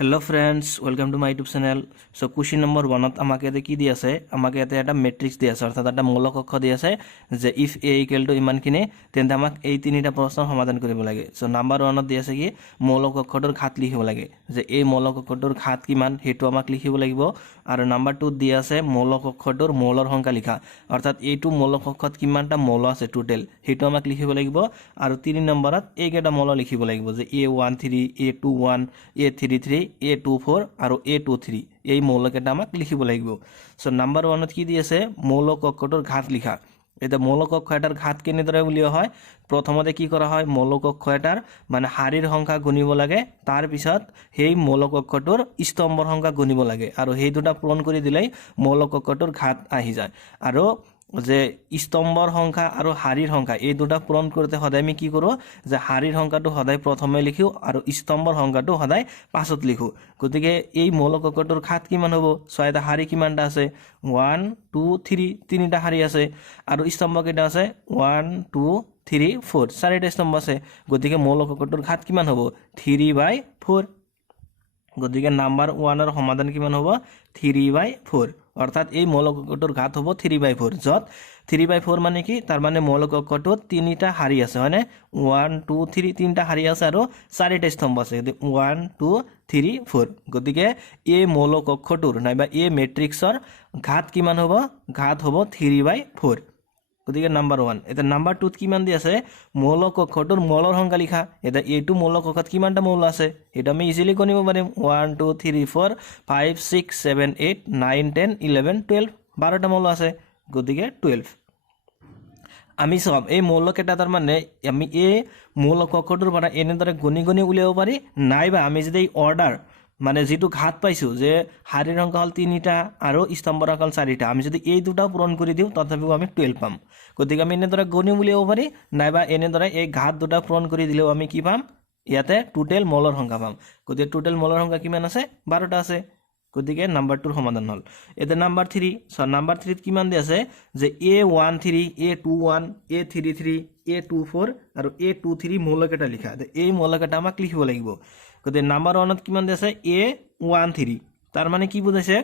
Hello friends welcome to my YouTube channel. So question number 1 আমাকে এতে কি দি আছে আমাকে এতে এটা ম্যাট্রিক্স দি আছে অর্থাৎ এটা মৌলিক অক্ষ দি আছে যে ইফ a ইকুয়াল টু ইমানখিনি তেন্তে আমাক এই তিনিটা প্ৰশ্নৰ সমাধান কৰিব লাগে। সো নাম্বাৰ 1 দি আছে কি মৌলিক অক্ষটোৰ ঘাত লিখিব লাগে যে এই মৌলিক অক্ষটোৰ ঘাত কিমান হেতু আমাক লিখিব লাগিব আৰু নাম্বাৰ 2 দি আছে মৌলিক অক্ষটোৰ মৌলৰ সংখ্যা লিখা অৰ্থাৎ এইটো মৌলিক অক্ষত কিমানটা মৌল আছে টোটাল হেতু আমাক লিখিব লাগিব আৰু 3 নম্বৰত এইকেইটা মৌল লিখিব লাগিব যে a13 a21 a33 a24 আৰু a23 এই মৌলকেইটা আমাক লিখিব লাগিব। সো নাম্বাৰ 1 কি দি আছে মৌলিক অক্ষটোৰ ঘাত লিখা। এটা মৌলিক অক্ষ এটাৰ ঘাত কেনেদৰে উলিওৱা হয় প্ৰথমতে কি কৰা হয় মৌলিক অক্ষ এটাৰ মানে হাৰিৰ সংখ্যা গুণিব লাগে তাৰ পিছত সেই মৌলিক অক্ষটোৰ স্তম্ভৰ সংখ্যা গুণিব লাগে আৰু সেই দুটা পূৰণ কৰি দিলেই মৌলিক অক্ষটোৰ ঘাত আহি যায়। আৰু যে স্তম্ভৰ সংখ্যা আৰু হাৰিৰ সংখ্যা এই দুটা পূৰণ কৰোঁতে সদায় আমি কি কৰোঁ যে হাৰিৰ সংখ্যাটো সদায় প্ৰথমে লিখো আৰু স্তম্ভৰ সংখ্যাটো সদায় পাছত লিখো। গতিকে এই মৌলিক অক্ষটোৰ ঘাত কিমান হ'ব ছয়টা হাৰি কিমানটা আছে 1 2 3 তিনিটা হাৰি আছে আৰু স্তম্ভ কেইটা আছে 1 2 3 4 চাৰিটা স্তম্ভ আছে। গতিকে মৌলিক অক্ষটোৰ ঘাত কিমান হ'ব 3/4। গতিকে নাম্বাৰ 1 এৰ সমাধান কিমান হ'ব 3/4 অৰ্থাৎ এই মৌলিক অক্ষটোৰ ঘাত হ'ব 3/4 যত 3/4 মানে কি তাৰ মানে মৌলিক অক্ষটোত তিনিটা হাৰি আছে হয়নে 1 2 3 তিনিটা হাৰি আছে আৰু চাৰিটা স্তম্ভ আছে 1 2 3 4। গতিকে এই মৌলিক অক্ষটোৰ নাইবা এই ম্যাট্ৰিক্সৰ ঘাত কিমান হ'ব ঘাত হ'ব 3/4। গতিকে নাম্বাৰ 1 এটা নাম্বাৰ 2 কিমান দি আছে মৌলিক অক্ষটোৰ মৌলৰ সংখ্যা লিখা। এটা এইটো মৌলিক অক্ষত কিমানটা মৌল আছে এটা আমি ইজিলি গণিব পাৰিম 1 2 3 4 5 6 7 8 9 10 11 12 12টা মৌল আছে গতিকে 12। আমি সব এই মৌলকেইটা তাৰ মানে আমি এই মৌলিক অক্ষটোৰ পৰা এনেদৰে গণি গণি উলিয়াব পাৰি নাইবা আমি যদি অৰ্ডাৰ মানে যেটো ঘাত পাইছো যে হাৰিৰ সংখ্যা হল 3টা আৰু স্তম্ভৰ সংখ্যা হল 4টা আমি যদি এই দুটা পূৰণ কৰি দিও তথাপিও আমি 12 পাম। গতিকে আমি এনেদৰে গণি উলিয়াব পাৰি নাইবা এনেদৰে এই ঘাত দুটা পূৰণ কৰি দিলেও আমি কি পাম ইয়াতে টোটাল মৌলৰ সংখ্যা পাম। গতিকে টোটাল মৌলৰ সংখ্যা কিমান আছে 12টা আছে। গতিকে নাম্বাৰ 2 সমাধান হল। এটা নাম্বাৰ 3 সো নাম্বাৰ 3 ত কিমান দি আছে যে a13 a21 a33 a24 আৰু a23 মৌলকেইটা লিখা এই মৌলকেইটা আমাক লিখিব লাগিব। গতিকে নাম্বাৰ 1 ত কিমান দি আছে a13 তাৰ মানে কি বুজাইছে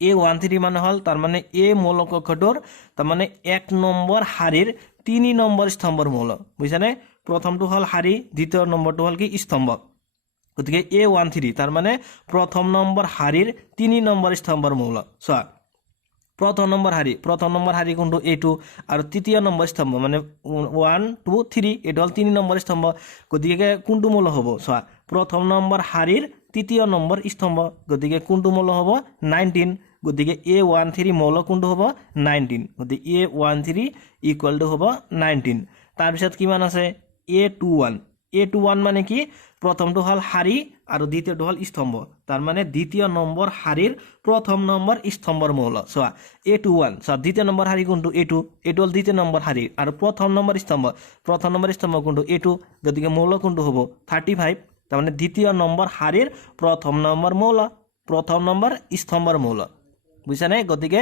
a13 মানে হল তাৰ মানে a মৌলিক অক্ষটোৰ তাৰ মানে 1 নম্বৰ হাৰিৰ 3 নম্বৰ স্তম্ভৰ মৌল বুজিছানে। প্ৰথমটো হল হাৰি দ্বিতীয় নম্বৰটো হল কি স্তম্ভ। গতিকে a13 তাৰ মানে প্ৰথম নম্বৰ হাৰিৰ 3 নম্বৰ স্তম্ভৰ মৌল। চোৱা প্ৰথম নম্বৰ হাৰি কোনটো এইটো আৰু তৃতীয় নম্বৰ স্তম্ভ মানে 1 2 3 এটা হল 3 নম্বৰ স্তম্ভ। গতিকে কোনটো মৌল হ'ব চোৱা প্ৰথম নম্বৰ হাৰিৰ তৃতীয় নম্বৰ স্তম্ভ গতিকে কোনটো মৌল হ'ব 19। গতিকে a13 মৌল কোনটো হ'ব 19। গতিকে a13 ইকুয়াল টু হ'ব 19। তাৰ পিছত কিমান আছে a21 মানে কি প্ৰথমটো হল হাৰি আৰু দ্বিতীয়টো হল স্তম্ভ তাৰ মানে দ্বিতীয় নম্বৰ হাৰিৰ প্ৰথম নম্বৰ স্তম্ভৰ মৌল। চোৱা a21 চোৱা দ্বিতীয় নম্বৰ হাৰি কোনটো এইটো হল দ্বিতীয় নম্বৰ হাৰি আৰু প্ৰথম নম্বৰ স্তম্ভ কোনটো এইটো গতিকে মৌল কোনটো হ'ব 35 তাৰ মানে দ্বিতীয় নম্বৰ হাৰিৰ প্ৰথম নম্বৰ মৌল প্ৰথম নম্বৰ স্তম্ভৰ মৌল বুজিছানে। গতিকে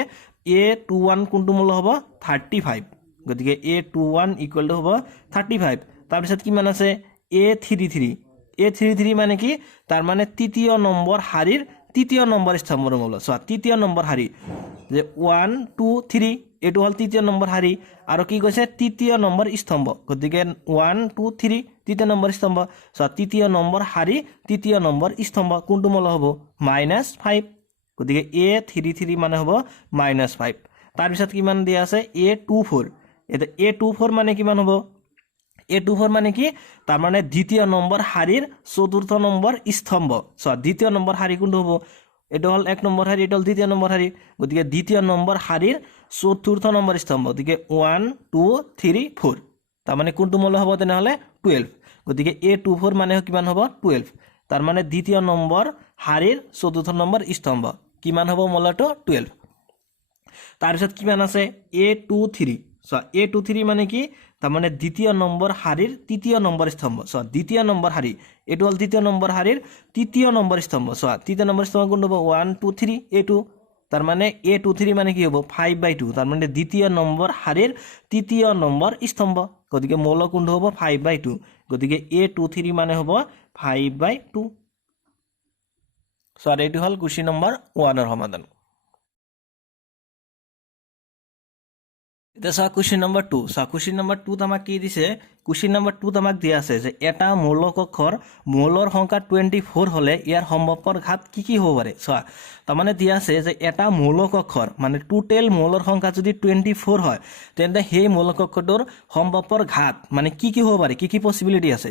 a21 কোনটো মৌল হ'ব 35। গতিকে a21 ইকুয়াল টু হ'ব 35। তাৰ পিছত কিমান আছে a33 মানে কি তাৰ মানে তৃতীয় নম্বৰ হাৰিৰ তৃতীয় নম্বৰ স্তম্ভৰ মৌল। চোৱা তৃতীয় নম্বৰ হাৰি যে 1 2 3 এটো হল তৃতীয় নম্বৰ হাৰি আৰু কি কৈছে তৃতীয় নম্বৰ স্তম্ভ গতিকে 1 2 3 তৃতীয় নম্বৰ স্তম্ভ। চোৱা তৃতীয় নম্বৰ হাৰি তৃতীয় নম্বৰ স্তম্ভ কোনটো মৌল হ'ব -5। গতিকে a33 মানে হ'ব -5। তাৰ পিছত কিমান দিয়া আছে a24 এটা a24 মানে কিমান হ'ব a24 মানে কি তাৰ মানে দ্বিতীয় নম্বৰ হাৰিৰ চতুৰ্থ নম্বৰ স্তম্ভ। চোৱা দ্বিতীয় নম্বৰ হাৰি কোনটো হ'ব এটা হল 1 নম্বৰ হাৰি এটা হল দ্বিতীয় নম্বৰ হাৰি গতিকে দ্বিতীয় নম্বৰ হাৰিৰ চতুৰ্থ নম্বৰ স্তম্ভ গতিকে 1 2 3 4 তাৰ মানে কোনটো মৌল হ'ব তেনেহলে 12। গতিকে a24 মানে কিমান হ'ব 12 তাৰ মানে দ্বিতীয় নম্বৰ হাৰিৰ চতুৰ্থ নম্বৰ স্তম্ভ কিমান হ'ব মৌলটো 12। তাৰ পিছত কিমান আছে a23 সো a23 মানে কি তাৰ মানে দ্বিতীয় নম্বৰ হাৰিৰ তৃতীয় নম্বৰ স্তম্ভ। সো দ্বিতীয় নম্বৰ হাৰি এটো হল দ্বিতীয় নম্বৰ হাৰিৰ তৃতীয় নম্বৰ স্তম্ভ। সো তৃতীয় নম্বৰ স্তম্ভ কোনটো হ'ব 1 2 3 a2 তাৰ মানে a23 মানে কি হ'ব 5/2 তাৰ মানে দ্বিতীয় নম্বৰ হাৰিৰ তৃতীয় নম্বৰ স্তম্ভ গতিকে মৌল কোনটো হ'ব 5/2 গতিকে a23 মানে হ'ব 5/2। সো আর এইটো হল কুৱেশ্যন নম্বৰ 1 ৰ সমাধান এতিয়া চোৱা কুৱেশ্যন নম্বৰ 2 চোৱা কুৱেশ্যন নম্বৰ 2 আমাক কি দিছে কুৱেশ্যন নম্বৰ 2 আমাক দিয়া আছে যে এটা মৌলক অক্ষৰ মৌলৰ সংখ্যা 24 হলে ইয়াৰ সম্ভৱপৰ ঘাত কি হ'ব পাৰে চোৱা তাৰমানে দিয়া আছে যে এটা মৌলক অক্ষৰ মানে টোটেল মৌলৰ সংখ্যা যদি 24 হয় তেন্তে সেই মৌলক অক্ষৰটোৰ সম্ভৱপৰ ঘাত মানে কি হ'ব পাৰে কি পসিবিলিটি আছে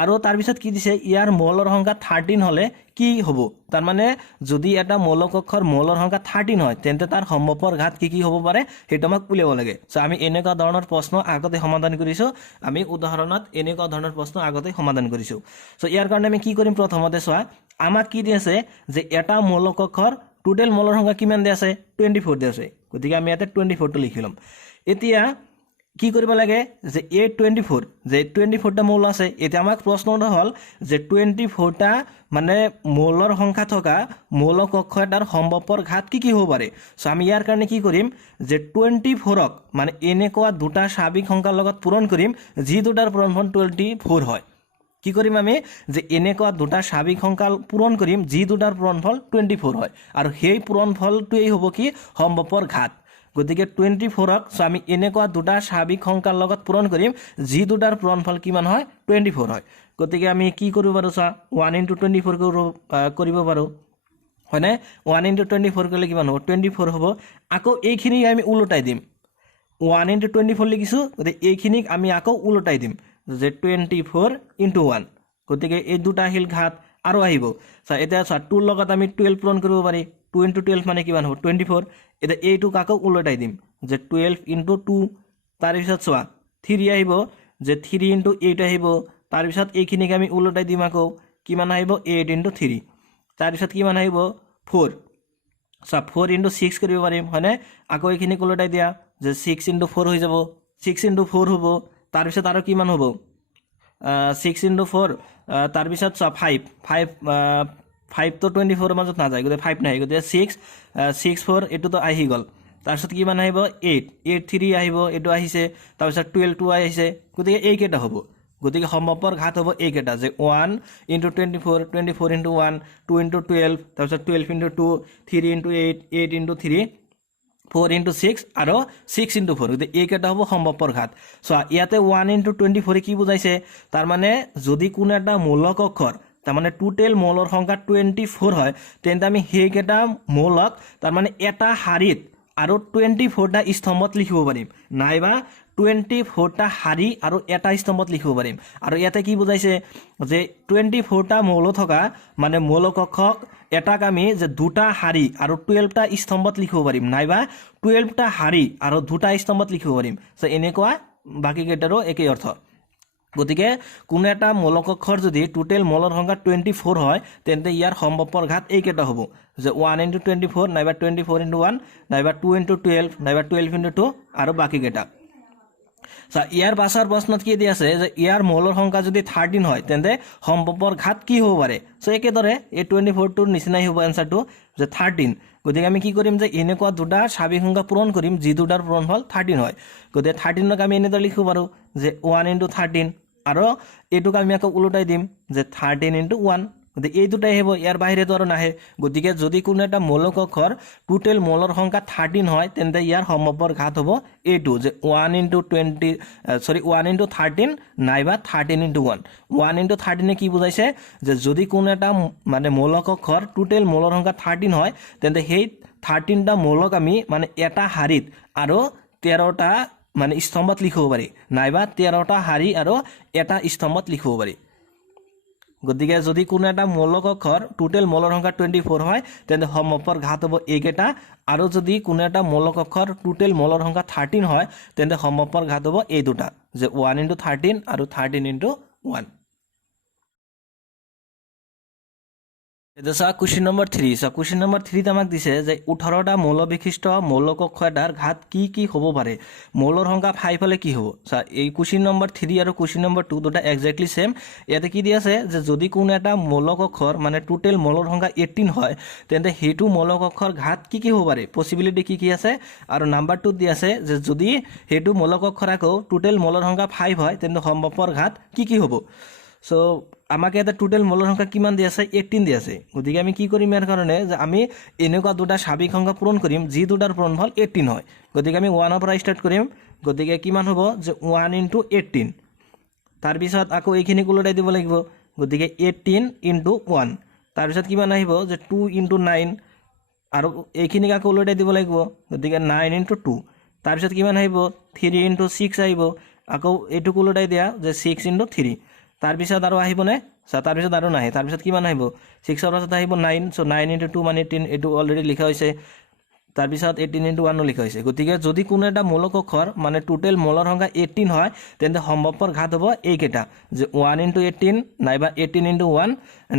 আৰু তাৰ পিছত কি দিছে ইয়াৰ মৌলৰ সংখ্যা 13 হলে কি হ'ব তাৰ মানে যদি এটা মৌলক অক্ষৰ মৌলৰ সংখ্যা 13 হয় তেন্তে তাৰ সম্ভৱপৰ ঘাত কি হ'ব পাৰে হেতু আমাক উলিয়াব লাগে সো আমি এনেকুৱা ধৰণৰ প্ৰশ্ন আগতে সমাধান কৰিছো আমি উদাহৰণত এনেকুৱা ধৰণৰ প্ৰশ্ন আগতে সমাধান কৰিছো সো ইয়াৰ কাৰণে আমি কি কৰিম প্ৰথমতে চোৱা আমাক কি দি আছে যে এটা মৌলক অক্ষৰ টোটেল মৌলৰ সংখ্যা কিমান দি আছে 24 দি আছে গতিকে আমি ইয়াতে 24 টো লিখিলম এতিয়া কি কৰিব লাগে যে A24 যে 24 টা মৌল আছে এটা আমাক প্ৰশ্নটো হল যে 24 টা মানে মৌলৰ সংখ্যা থকা মৌলক অক্ষৰ এটাৰ সম্ভৱপৰ ঘাত কি হ'ব পাৰে সো আমি ইয়াৰ কাৰণে কি কৰিম যে 24 ক মানে এনেকুৱা দুটা স্বাভাৱিক সংখ্যাৰ লগত পূৰণ কৰিম যি দুটাৰ পূৰণফল 24 হয় কি কৰিম আমি যে এনেকুৱা দুটা স্বাভাৱিক সংখ্যা পূৰণ কৰিম যি দুটাৰ পূৰণফল 24 হয় আৰু সেই পূৰণফলটোই হ'ব কি সম্ভৱপৰ ঘাত গতিকে 24 ক সো আমি এনেকুৱা দুটা স্বাভাৱিক সংখ্যাৰ লগত পূৰণ কৰিম যি দুটাৰ পূৰণফল কিমান হয় 24 হয় গতিকে আমি কি কৰিব পাৰো চা 1 * 24 কৰিব পাৰো হয়নে 1 * 24 কৰিলে কিমান হ'ব 24 হ'ব আকৌ এইখিনি আমি উলটাই দিম 1 * 24 লিখিছো গতিকে এইখিনিক আমি আকৌ উলটাই দিম যে 24 * 1 গতিকে এই দুটা আহিল ঘাত আৰু আহিব সা এতিয়া চা 2 লগত আমি 12 পূৰণ কৰিব পাৰি 2 * 12 মানে কিমান হ'ব 24 এটা এইটো কাকো উলটাই দিম যে 12 * 2 তাৰ পিছত চোৱা 3 আহিব যে 3 * 8 আহিব তাৰ পিছত এইখিনিক আমি উলটাই দিম আকৌ কিমান আহিব 8 * 3 তাৰ পিছত কিমান আহিব 4 সো 4 * 6 কৰিব পাৰিম হয়নে আকৌ এইখিনিক উলটাই দিয়া যে 6 * 4 হৈ যাব 6 * 4 হ'ব তাৰ পিছত আৰু কিমান হ'ব 6 * 4 তাৰ পিছত চোৱা 5 তো 24 ৰ মাজত না যায় গতে 5 নাই গতে 6 4 এটো তো আহি গল তাৰ পিছত কিমান আহিব 8 3 আহিব এটো আহিছে তাৰ পিছত 12 2 আহিছে গতিকে এই কেটা হ'ব গতিকে সম্ভৱপৰ ঘাত হ'ব এই কেটা যে 1 * 24 24 * 1 2 * 12 তাৰ পিছত 12 * 2 3 * 8 8 * 3 4 * 6 আৰু 6 * 4 গতে এই কেটা হ'ব সম্ভৱপৰ ঘাত সো ইয়াতে 1 * 24 কি বুজাইছে তাৰ মানে যদি কোনো এটা মৌলক অক্ষৰ তাৰ মানে টোটেল মৌলৰ সংখ্যা 24 হয় তেন্তে আমি সেই কেটা মৌলক তাৰ মানে এটা শাৰীত আৰু 24 টা স্তম্ভত লিখিব পাৰিম নাইবা 24 টা শাৰী আৰু এটা স্তম্ভত লিখিব পাৰিম আৰু ইয়াতে কি বুজাইছে যে 24 টা মৌল থকা মানে মৌলক অক্ষক এটাক আমি যে দুটা শাৰী আৰু 12 টা স্তম্ভত লিখিব পাৰিম নাইবা 12 টা শাৰী আৰু দুটা স্তম্ভত লিখিব পাৰিম সো এনেকুৱা বাকি কেটাৰো একেই অৰ্থ গতিকে কোনো এটা মৌলক অক্ষৰ যদি টোটেল মৌলৰ সংখ্যা 24 হয় তেন্তে ইয়াৰ সম্ভৱপৰ ঘাত এই কেটা হ'ব যে 1 * 24 নাইবা 24 * 1 নাইবা 2 * 12 নাইবা 12 * 2 আৰু বাকি কেটা সো ইয়াৰ পাছৰ প্ৰশ্নত কি দি আছে যে ইয়াৰ মৌলৰ সংখ্যা যদি 13 হয় তেন্তে সম্ভৱপৰ ঘাত কি হ'ব পাৰে সো একেদৰে এই 24 টোৰ নিচিনাই হ'ব এনসাৰটো যে 13 গতিকে আমি কি কৰিম যে এনেকুৱা দুটা স্বাভাৱিক সংখ্যা পূৰণ কৰিম যি দুটাৰ পূৰণফল 13 হয় গতিকে 13 ক আমি এনেদৰে লিখিব পাৰো যে 1 * 13 আৰু এইটোক আমি আকৌ উলটাই দিম যে 13 * 1 গতিকে এই দুটাই হ'ব ইয়াৰ বাহিৰে তো আৰু নাহে গতিকে যদি কোনো এটা মৌলক অক্ষৰ টোটেল মৌলৰ সংখ্যা 13 হয় তেন্তে ইয়াৰ সম্ভৱপৰ ঘাত হ'ব এইটো যে 1 * 13 নাইবা 13 * 1 1 * 13 কি বুজাইছে যে যদি কোনো এটা মানে মৌলক অক্ষৰ টোটেল মৌলৰ সংখ্যা 13 হয় তেন্তে সেই 13 টা মৌলক আমি মানে এটা শাৰীত আৰু 13 টা মানে স্তম্ভত লিখিব পাৰি নাইবা 13 টা শাৰী আৰু এটা স্তম্ভত লিখিব পাৰি গতিকে যদি কোনো এটা মৌলক অক্ষৰ টোটেল মৌলৰ সংখ্যা 24 হয় তেন্তে সম্ভৱপৰ ঘাত হ'ব এই কেটা আৰু যদি কোনো এটা মৌলক অক্ষৰ টোটেল মৌলৰ সংখ্যা 13 হয় তেন্তে সম্ভৱপৰ ঘাত হ'ব এই দুটা যে 1 * 13 আৰু 13 * 1 এটা চা question number 3 so question number 3 আমাক দিছে যে 18 টা মৌল বিশিষ্ট মৌলক অক্ষ এটাৰ ঘাত কি হ'ব পাৰে মৌলৰ সংখ্যা 5 হলে কি হ'ব সা এই কুৱেশ্যন নম্বৰ 3 আৰু কুৱেশ্যন নম্বৰ 2 দুটা এক্স্যাক্টলি সেম ইয়াতে কি দি আছে যে যদি কোনো এটা মৌলক অক্ষৰ মানে টোটেল মৌলৰ সংখ্যা 18 হয় তেন্তে হেতু মৌলক অক্ষৰ ঘাত কি হ'ব পাৰে পসিবিলিটি কি আছে আৰু নাম্বাৰ 2 দি আছে যে যদি হেতু মৌলক অক্ষৰ আকৌ টোটেল মৌলৰ সংখ্যা 5 হয় তেন্তে সম্ভৱপৰ ঘাত কি হ'ব সো আমাকে এটা টোটেল মলৰ সংখ্যা কিমান দি আছে 18 দি আছে গতিকে আমি কি কৰিম ইয়াৰ কাৰণে যে আমি এনেকুৱা দুটা স্বাভাৱিক সংখ্যা পূৰণ কৰিম যি দুটাৰ পূৰণফল 18 হয় গতিকে আমি 1 ৰ পৰা স্টাৰ্ট কৰিম গতিকে কিমান হ'ব যে 1 * 18 তাৰ পিছত আকৌ এইখিনি উলটাই দিব লাগিব গতিকে 18 * 1 তাৰ পিছত কিমান আহিব যে 2 * 9 আৰু এইখিনি আকৌ উলটাই দিব লাগিব গতিকে 9 * 2 তাৰ পিছত কিমান আহিব 3 * 6 আহিব আকৌ এইটো উলটাই দিয়া যে 6 * 3 তাৰ পিছত আৰু আহিবনে তাৰ পিছত আৰু নাহে তাৰ পিছত কিমান আহিব 6 ৰ পাছত আহিব 9 সো 9 * 2 মানে 18 এটো অলৰেডি লিখা হৈছে তাৰ পিছত 18 * 1 লিখা হৈছে গতিকে যদি কোনো এটা মূলক অক্ষৰ মানে টোটেল মলৰ সংখ্যা 18 হয় তেন্তে সম্ভৱপৰ ঘাত হ'ব এইকেইটা যে 1 * 18 নাইবা 18 * 1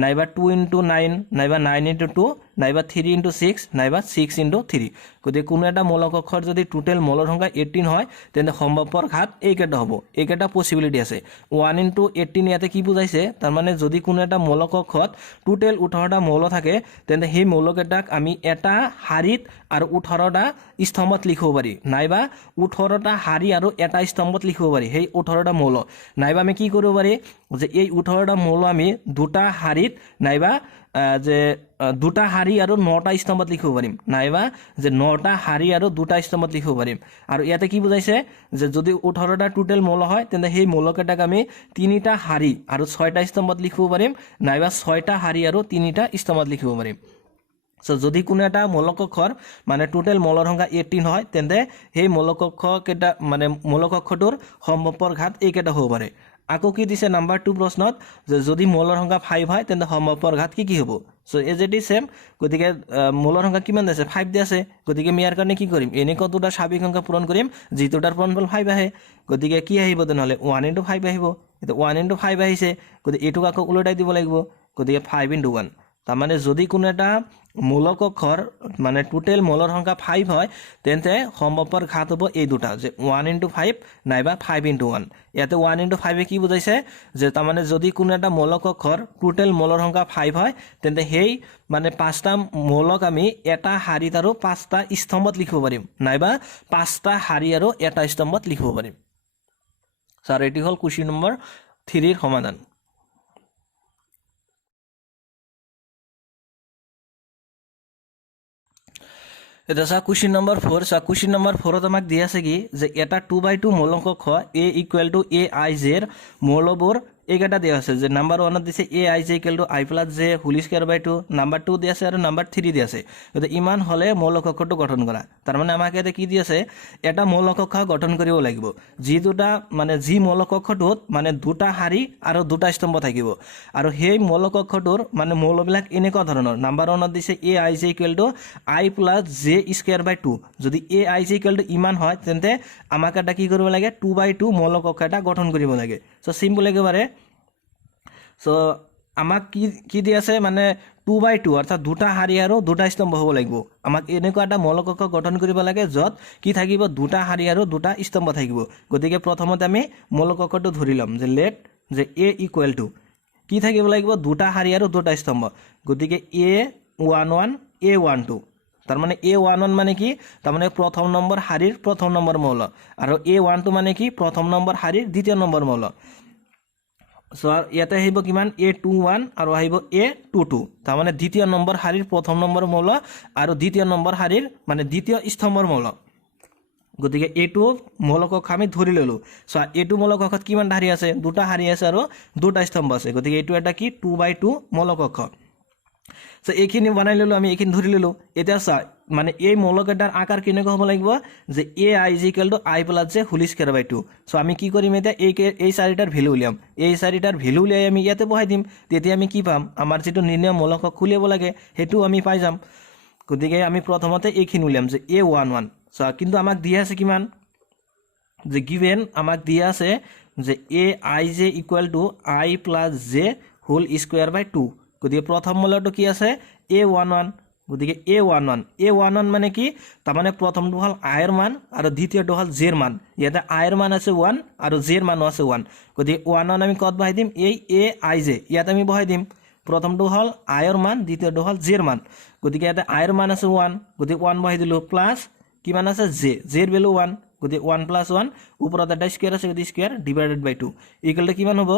নাইবা 2 * 9 নাইবা 9 * 2 নাইবা 3 * 6 নাইবা 6 * 3 গতিকে কোনো এটা মূলক অক্ষৰ যদি টোটেল মলৰ সংখ্যা 18 হয় তেন্তে সম্ভৱপৰ ঘাত এইকেইটা হ'ব এইকেইটা পসিবিলিটি আছে 1 * 18 ইয়াতে কি বুজাইছে তাৰ মানে যদি কোনো এটা মূলক অক্ষৰত টোটেল 18টা মৌল থাকে তেন্তে সেই মৌলকেইটাক আমি এটা শাৰীত আৰু 18টা স্তম্ভত লিখিব পাৰি নাইবা 18টা শাৰী আৰু এটা স্তম্ভত লিখিব পাৰি সেই 18টা মৌল নাইবা আমি কি কৰিব পাৰি যে এই 18টা মৌল আমি দুটা শাৰীত নাইবা যে দুটা শাৰী আৰু 9টা স্তম্ভত লিখিব পাৰিম নাইবা যে 9টা শাৰী আৰু দুটা স্তম্ভত লিখিব পাৰিম আৰু ইয়াতে কি বুজাইছে যে যদি 18টা টোটেল মৌল হয় তেন্তে সেই মৌলকেইটাক আমি 3টা শাৰী আৰু 6টা স্তম্ভত লিখিব পাৰিম নাইবা 6টা শাৰী আৰু 3টা স্তম্ভত লিখিব পাৰিম সো যদি কোনো এটা মূলক অক্ষৰ মানে টোটেল মলৰ সংখ্যা 18 হয় তেন্তে সেই মূলক অক্ষৰ কেইটা মানে মূলক অক্ষৰটোৰ সম্ভৱপৰ ঘাত এইকেইটা হ'ব পাৰে আকৌ কি দিছে নাম্বাৰ 2 প্ৰশ্নত যে যদি মলৰ সংখ্যা 5 হয় তেন্তে সম্ভৱপৰ ঘাত কি হ'ব so as it is same গতিকে মলৰ সংখ্যা কিমান আছে 5 দি আছে গতিকে আমি ইয়াৰ কাৰণে কি কৰিম এনেকুৱা দুটা স্বাভাৱিক সংখ্যা পূৰণ কৰিম যিটোটাৰ পূৰণফল 5 আহে গতিকে কি আহিব তেনেহলে 1 * 5 আহিব এটা 1 * 5 আহিছে গতিকে এইটোক আকৌ উলটাই দিব লাগিব গতিকে 5 * 1 তাৰ মানে যদি কোনো এটা মূলক অক্ষৰ মানে টোটেল মলৰ সংখ্যা 5 হয় তেন্তে সম্ভৱপৰ ঘাত হ'ব এই দুটা যে 1 * 5 নাইবা 5 * 1 ইয়াতে 1 * 5 এ কি বুজাইছে যে তাৰ মানে যদি কোনো এটা মূলক অক্ষৰ টোটেল মলৰ সংখ্যা 5 হয় তেন্তে সেই মানে পাঁচটা মৌলক আমি এটা শাৰীত আৰু 5টা স্তম্ভত লিখিব পাৰিম নাইবা 5টা শাৰী আৰু এটা স্তম্ভত লিখিব পাৰিম স্যাৰ এটি হল কোশ্চেন নম্বৰ 3 এৰ সমাধান এটা সা কোশ্চেন নম্বৰ 4 সা কোশ্চেন নম্বৰ 4 আমাক দিয়া আছে কি যে এটা 2/2 মৌলক অক্ষ a = aij এর মৌলবোৰ এইটা দিয়া আছে যে নাম্বার 1 দিছে aij = i + j (2) নাম্বার 2 দিয়া আছে আৰু নাম্বাৰ 3 দিয়া আছে গতে ইমান হলে মৌলক অক্ষটো গঠন কৰা তাৰ মানে আমাক এতে কি দিয়া আছে এটা মৌলক অক্ষ গঠন কৰিব লাগিব যি দুটা মানে যি মৌলক অক্ষটোত মানে দুটা শাৰী আৰু দুটা স্তম্ভ থাকিব আৰু সেই মৌলক অক্ষটোৰ মানে মৌলবিলাক এনেকুৱা ধৰণৰ নাম্বার 1 দিছে aij = i + j² (2) যদি aij ইমান হয় তেন্তে আমাক এটা কি কৰিব লাগে 2/2 মৌলক অক্ষ এটা গঠন কৰিব লাগে সো সিম্পল একেবারে সো আমাক কি দি আছে মানে 2/2 অর্থাৎ দুটা শাৰী আৰু দুটা স্তম্ভ হ'ব লাগিব আমাক এনেকুৱা এটা মৌলক অক্ষ গঠন কৰিব লাগে যত কি থাকিব দুটা শাৰী আৰু দুটা স্তম্ভ থাকিব গতিকে প্ৰথমতে আমি মৌলক অক্ষটো ধৰি লম যে লেট যে a = কি থাকিব লাগিব দুটা শাৰী আৰু দুটা স্তম্ভ গতিকে a11 a12 তাৰ মানে a11 মানে কি তাৰ মানে প্ৰথম নম্বৰ শাৰীৰ প্ৰথম নম্বৰ মৌল আৰু a12 মানে কি প্ৰথম নম্বৰ শাৰীৰ দ্বিতীয় নম্বৰ মৌল সো ইয়াতে আহিব কিমান a21 আৰু আহিব a22 তাৰ মানে দ্বিতীয় নম্বৰ শাৰীৰ প্ৰথম নম্বৰ মৌল আৰু দ্বিতীয় নম্বৰ শাৰীৰ মানে দ্বিতীয় স্তম্ভৰ মৌল গতিকে এইটো মৌলক অক্ষ আমি ধৰি ললো সো এইটো মৌলক অক্ষত কিমান শাৰী আছে দুটা শাৰী আছে আৰু দুটা স্তম্ভ আছে গতিকে এইটো এটা কি 2/2 মৌলক অক্ষ সো এইখিনি বনাই ললো আমি এইখিনি ধৰি ললো এটা চা মানে এই মৌলকেটাৰ আকাৰ কেনেকৈ হ'ব লাগিব যে aij = i + j (2) সো আমি কি কৰিম এটা এই চাৰিটাৰ ভ্যালু উলিয়াম এই চাৰিটাৰ ভ্যালু উলিয়াই আমি ইয়াতে বহাই দিম তেতিয়া আমি কি পাম আমাৰ যেটো নিৰ্ণয় মৌলক খুলিব লাগে হেতু আমি পাই যাম গতিকে আমি প্ৰথমতে এইখিনি উলিয়াম যে a11 সো কিন্তু আমাক দিয়া আছে কিমান যে গিভেন আমাক দিয়া আছে যে aij = i + j (2) গতিকে প্ৰথম মৌলটো কি আছে a11 গতিকে a11 মানে কি তাৰ মানে প্ৰথমটো হল i এৰ মান আৰু দ্বিতীয়টো হল j এৰ মান ইয়াতে i এৰ মান আছে 1 আৰু j এর মানও আছে 1 গতিকে 1 আমি কত বহাই দিম এই aij ইয়াতে আমি বহাই দিম প্ৰথমটো হল i এর মান দ্বিতীয়টো হল j এর মান গতিকে ইয়াতে i এর মান আছে 1 গতিকে 1 বহাই দিলো প্লাস কি মান আছে j এর ভ্যালু 1 গতি 1 + 1 ওপৰত এটা স্কয়াৰ আছে গতি square divided by 2 equal to কিমান হ'ব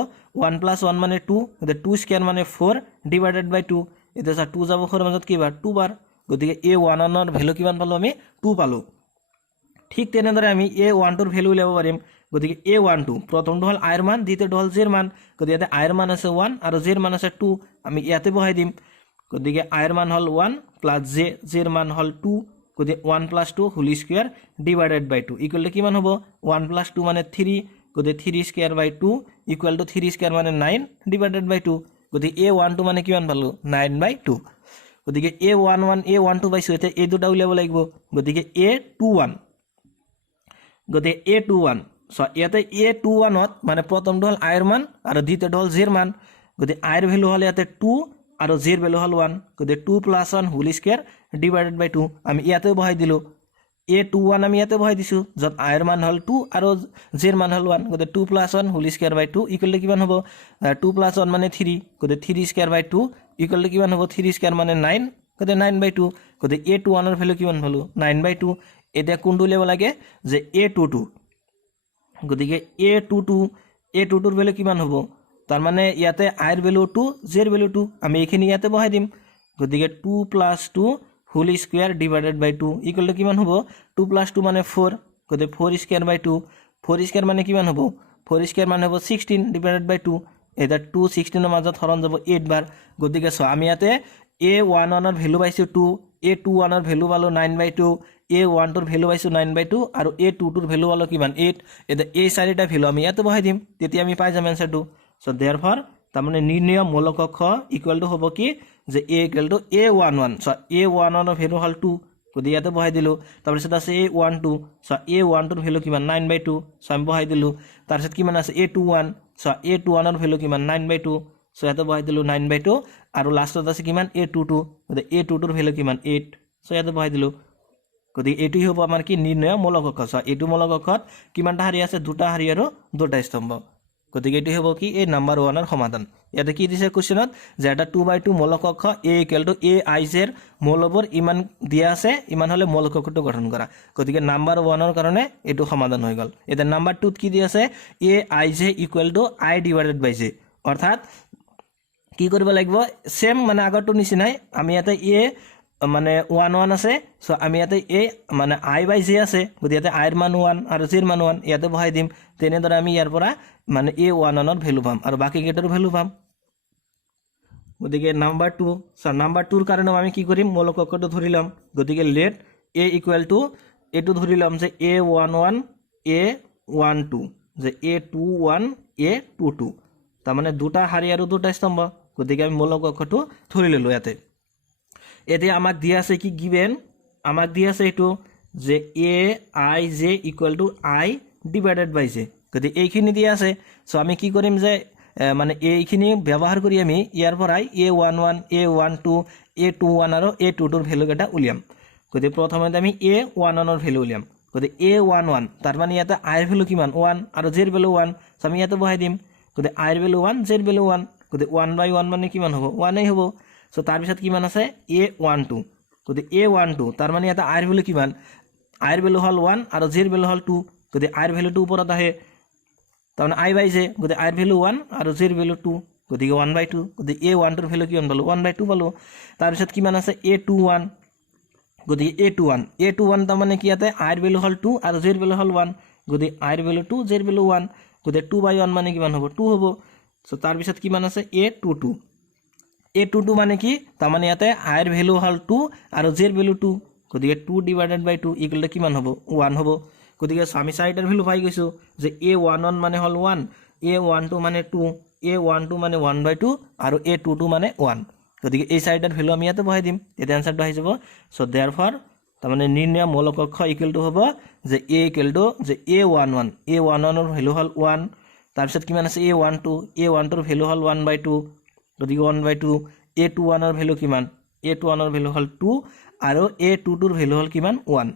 1 + 1 মানে 2 গতি 2 স্কয়াৰ মানে 4 ডিভাইডেড বাই 2 এটা 2 যাব 4 মাজত কিবা 2 বাৰ গতিকে a11 ৰ ভ্যালু কিমান পালো আমি 2 পালো ঠিক তেনেদৰে আমি a12 ৰ ভ্যালু উলিয়াব পাৰিম গতিকে a12 প্ৰথমটো হল i ৰ মান দ্বিতীয়টো হল j ৰ মান গতিকে ইয়াতে i ৰ মান আছে 1 আৰু j ৰ মান আছে 2 আমি ইয়াতে বহাই দিম গতিকে i ৰ মান হল 1 + j ৰ মান হল 2 গতিকে 1 + 2 whole square divided by 2 equal to কিমান হ'ব 1 + 2 মানে 3 গতিকে 3 square by 2 equal to 3 square মানে 9 ডিভাইডেড বাই 2 গতিকে a12 মানে কিমান পালো 9 বাই 2 গতিকে a11 a12 পাইছো এতিয়া এই দুটা উলিয়াব লাগিব গতিকে a21 গতিকে a21 সো ইয়াতে a21 ত মানে প্ৰথমটো হল i ৰ মান আৰু দ্বিতীয়টো হল j ৰ মান গতিকে i ৰ ভ্যালু হল ইয়াতে 2 আৰু j ৰ ভ্যালু হল 1 গতিকে 2 + 1 হোল স্কয়াৰ ডিভাইডেড বাই 2 আমি ইয়াতে বহাই দিলো a21 আমি ইয়াতে বহাই দিছো যত i ৰ মান হল 2 আৰু j ৰ মান হল 1 গতিকে 2 + 1 whole square by 2 equal to কিমান হ'ব 2 + 1 মানে 3 গতিকে 3 স্কয়াৰ বাই 2 ইকুৱেল টু কিমান হ'ব 3 স্কয়াৰ মানে 9 গতিকে 9 বাই 2 গতিকে a21 ৰ ভ্যালু কিমান হলো 9 বাই 2 এটা কোনটো উলিয়াব লাগে যে a22 গতিকে a22 ৰ ভ্যালু কিমান হ'ব তাৰ মানে ইয়াতে i ৰ ভ্যালু 2 j ৰ ভ্যালু 2 আমি এইখিনি ইয়াতে বহাই দিম গতিকে 2 + 2 whole square divided by 2 equal to কিমান হ'ব 2 + 2 মানে 4 গতিকে 4 স্কয়াৰ বাই 2 4 স্কয়াৰ মানে কিমান হ'ব 4 স্কয়াৰ মানে হ'ব 16 ডিভাইডেড বাই 2 এটা 2 16 ৰ মাজত হৰণ যাব 8 বাৰ গতিকে সো আমি ইয়াতে a11 ৰ ভ্যালু পাইছো 2 a21 ৰ ভ্যালু পালো 9 বাই 2 a12 ৰ ভ্যালু পাইছো 9 বাই 2 আৰু a22 ৰ ভ্যালু পালো কিমান 8 এটা এই চাৰিটা ভ্যালু আমি ইয়াতে বহাই দিম তেতিয়া আমি পাই যাম আনসাৰটো সো देयरफॉर তাৰমানে নিৰ্ণয় মূলক অক্ষ ইকুৱেল টু হ'ব কি যে a equal to a11 so a11 ৰ ভ্যালু হল 2 গতি ইয়াতে বহাই দিলো তাৰপিছত আছে a12 সো a12 ৰ ভ্যালু কিমান 9 বাই 2 সো আমি বহাই দিলো তাৰপিছত কিমান আছে a21 সো a21 ৰ ভ্যালু কিমান 9 বাই 2 সো ইয়াতে বহাই দিলো 9 বাই 2 আৰু লাষ্টত আছে কিমান a22 গতি a22 ৰ ভ্যালু কিমান 8 সো ইয়াতে বহাই দিলো গতি এটুই হ'ব আমাৰ কি নিৰ্ণয় মূলক অক্ষ সো এটু মূলক অক্ষত কিমানটা হাৰি আছে দুটা হাৰি আৰু দুটা স্তম্ভ গতিকে এটু হ'ব কি এই নাম্বাৰ 1 ৰ সমাধান ইয়াতে কি দিছে কোশ্চেনত যে এটা 2/2 মূলক অক্ষ a = aij ৰ মৌলবোৰ ইমান দিয়া আছে ইমান হলে মূলক অক্ষটো গঠন কৰা গতিকে নাম্বাৰ 1 ৰ কাৰণে এটু সমাধান হৈ গল এটা নাম্বাৰ 2 ত কি দি আছে aij = i divided by j অৰ্থাৎ কি কৰিব লাগিব সেম মানে আগৰটো নিচিনাই আমি ইয়াতে a মানে 1 আছে সো আমি ইয়াতে a মানে i বাই j আছে গতি ইয়াতে i ৰ মান 1 আৰু j ৰ মান 1 ইয়াতে বহাই দিম তেনেদৰে আমি ইয়াৰ পৰা মানে a11 ৰ ভ্যালু পাম আৰু বাকি কেইটাৰ ভ্যালু পাম গতিকে নাম্বাৰ 2 সো নাম্বাৰ 2 ৰ কাৰণে আমি কি কৰিম মূলক অক্ষটো ধৰিলাম গতিকে লেট a ইকুৱেল টু এটো ধৰিলাম যে a11 a12 যে a21 a22 তাৰ মানে দুটা হাৰি আৰু দুটা স্তম্ভ গতিকে আমি মূলক অক্ষটো ধৰি ললো ইয়াতে এতিয়া আমাক দিয়া আছে কি গিভেন আমাক দিয়া আছে এটো যে aij = i divided by j গতি এইখিনি দিয়া আছে সো আমি কি কৰিম যে মানে এইখিনি ব্যৱহাৰ কৰি আমি ইয়াৰ পৰাই a11 a12 a21 আৰু a22 ৰ ভ্যালু কেটা উলিয়াম গতি প্ৰথমে আমি a11 ৰ ভ্যালু উলিয়াম গতি a11 তাৰ মানে ইয়াতে i ৰ ভ্যালু কিমান 1 আৰু j ৰ ভ্যালু 1 সো আমি ইয়াতে বহাই দিম গতি i ৰ ভ্যালু 1 j ৰ ভ্যালু 1 গতি 1/1 মানে কিমান হ'ব 1 এই হ'ব সো তাৰ পিছত কিমান আছে a12 গতি a12 তাৰ মানে ইয়াতে i ৰ ভ্যালু কিমান i ৰ ভ্যালু হল 1 আৰু j ৰ ভ্যালু হল 2 গতি i ৰ ভ্যালুটো ওপৰত আহে তাৰমানে i বাই j গতি i ৰ ভ্যালু 1 আৰু j ৰ ভ্যালু 2 গতিকে 1/2 গতি a12 ৰ ভ্যালু কিমান পালো 1/2 পালো তাৰ পিছত কিমান আছে a21 গতি a21 তাৰ মানে কি ইয়াতে i ৰ ভ্যালু হল 2 আৰু j ৰ ভ্যালু হল 1 গতি i ৰ ভ্যালু 2 j ৰ ভ্যালু 1 গতি 2/1 মানে কিমান হ'ব 2 হ'ব সো তাৰ পিছত কিমান আছে a22 মানে কি তাৰ মানে ইয়াতে i ৰ ভ্যালু হল 2 আৰু j ৰ ভ্যালু 2 গতিকে 2 ডিভাইডেড বাই 2 ইকুৱেল টু কিমান হ'ব 1 হ'ব গতিকে আমি চাৰিটাৰ ভ্যালু পাই গৈছো যে a11 মানে হল 1 a12 মানে 2 a12 মানে 1/2 আৰু a22 মানে 1 গতিকে এই চাৰিটাৰ ভ্যালু আমি ইয়াতে বহাই দিম এতিয়া আনসাৰটো আহি যাব সো देयरफॉर তাৰ মানে নিৰ্ণয় মূলক অক্ষ ইকুৱেল টু হ'ব যে a ইকুৱেল টু যে a11 ৰ ভ্যালু হল 1 তাৰ পিছত কিমান আছে a12 ৰ ভ্যালু হল 1/2 গতিকে 1/2 a21 ৰ ভ্যালু কিমান a21 ৰ ভ্যালু হল 2 আৰু a22 ৰ ভ্যালু হল কিমান 1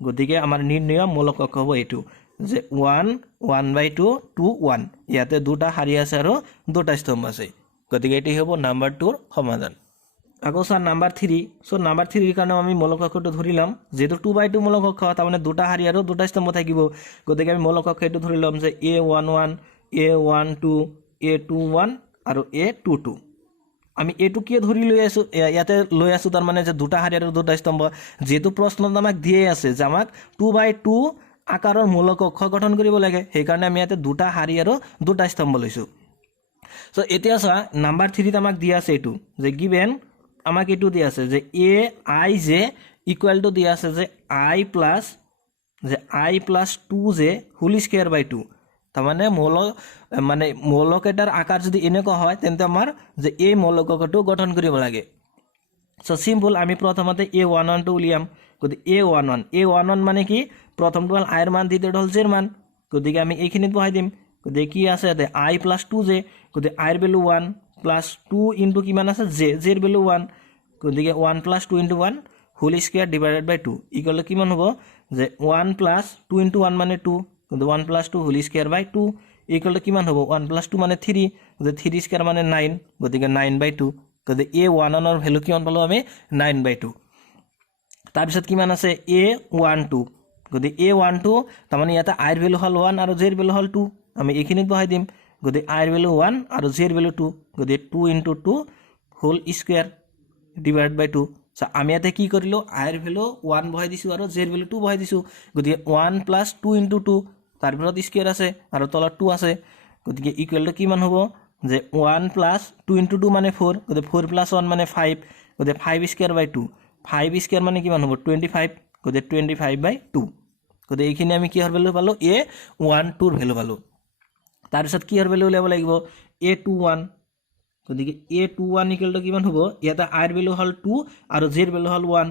গতিকে আমাৰ নিৰ্ণয় মূলক অক্ষ হ'ব এটো যে 1 1/2 2 1 ইয়াতে দুটা হাৰি আছে আৰু দুটা স্তম্ভ আছে গতিকে এটি হ'ব নাম্বাৰ 2 ৰ সমাধান আকৌ চোৱা নাম্বাৰ 3 চ' নাম্বাৰ 3 কাৰণে আমি মৌলিক অক্ষৰটো ধৰি ল'ম যেহেতু 2/2 মৌলিক অক্ষৰ তাৰমানে দুটা শাৰী আৰু দুটা স্তম্ভ থাকিব গতিকে আমি মৌলিক অক্ষৰটো ধৰি ল'ম যে A11 A12 A21 আৰু A22 আমি এইটো কিয় ধৰি লৈ আছো ইয়াতে লৈ আছো তাৰমানে যে দুটা শাৰী আৰু দুটা স্তম্ভ যেহেতু প্ৰশ্নত আমাক দিয়ে আছে যে আমাক 2/2 আকাৰৰ মৌলিক অক্ষৰ গঠন কৰিব লাগে সেইকাৰণে আমি ইয়াতে দুটা শাৰী আৰু দুটা স্তম্ভ লৈছো সো এতিয়া চা নাম্বাৰ 3 ত আমাক দিয়া আছে এইটো যে গিভেন আমাক এইটো দিয়া আছে যে a I j equal to দিয়া আছে যে I plus 2j whole square by 2 তাৰমানে মৌলিক এটাৰ আকাৰ যদি এনেকুৱা হয় তেন্তে আমাৰ যে এই মৌলিক অক্ষৰটো গঠন কৰিব লাগে সো সিম্পল আমি প্ৰথমতে a11 টো উলিয়াম গতি a11 মানে কি প্ৰথমটো হল I এর মান দ্বিতীয়টো হল j এর মান গতিকে আমি এইখিনিত বহাই দিম গতিকে কি আছে তে I প্লাস 2j গতিকে I এর ভ্যালু 1 প্লাস 2 ইনটু কিমান আছে j এর ভ্যালু 1 গতিকে 1 plus 2 into 1 whole square divided by 2 equal কিমান হ'ব যে 1 প্লাস 2 ইনটু 1 মানে 2 গতিকে 1 plus 2 whole square by 2 equal কিমান হ'ব 1 প্লাস 2 মানে 3 গতিকে 3 স্কয়ার মানে 9 গতিকে 9 বাই 2 গতিকে a11 ৰ ভ্যালু কিমান পালো আমি 9 বাই 2 তাৰপিছত কিমান আছে a12 গতিকে a12 তাৰমানে ইয়াতে I এৰ ভ্যালু হল 1 আৰু j এর ভ্যালু হল 2 আমি এইখিনিত বহাই দিম গতিকে I এর ভ্যালু 1 আৰু j এৰ ভ্যালু 2 গতিকে 2 ইনটু 2 হোল স্কয়াৰ ডিভাইড বাই 2 সো আমি ইয়াতে কি কৰিলো I এৰ ভ্যালু 1 বহাই দিছো আৰু j এর ভ্যালু 2 বহাই দিছো গতিকে 1 প্লাস 2 ইনটু 2 তাৰপিছত স্কয়াৰ আছে আৰু তলত 2 আছে গতিকে ইকুয়াল টু কিমান হ'ব যে 1 প্লাস 2 ইনটু 2 মানে 4 গতিকে 4 প্লাস 1 মানে 5 গতিকে 5 স্কয়ার বাই 2 5 স্কয়ার মানে কিমান হ'ব 25 গতিকে 25 বাই 2 গতিকে এইখিনি আমি কি হৰ ভ্যালু পালো a12 ৰ ভ্যালু পালো তাৰপিছত কি হৰ ভ্যালু উলিয়াব লাগিব a21 গতিকে a21 ইকুয়াল টু কিমান হ'ব ইয়াতে I এর ভ্যালু হল 2 আৰু j এর ভ্যালু হল 1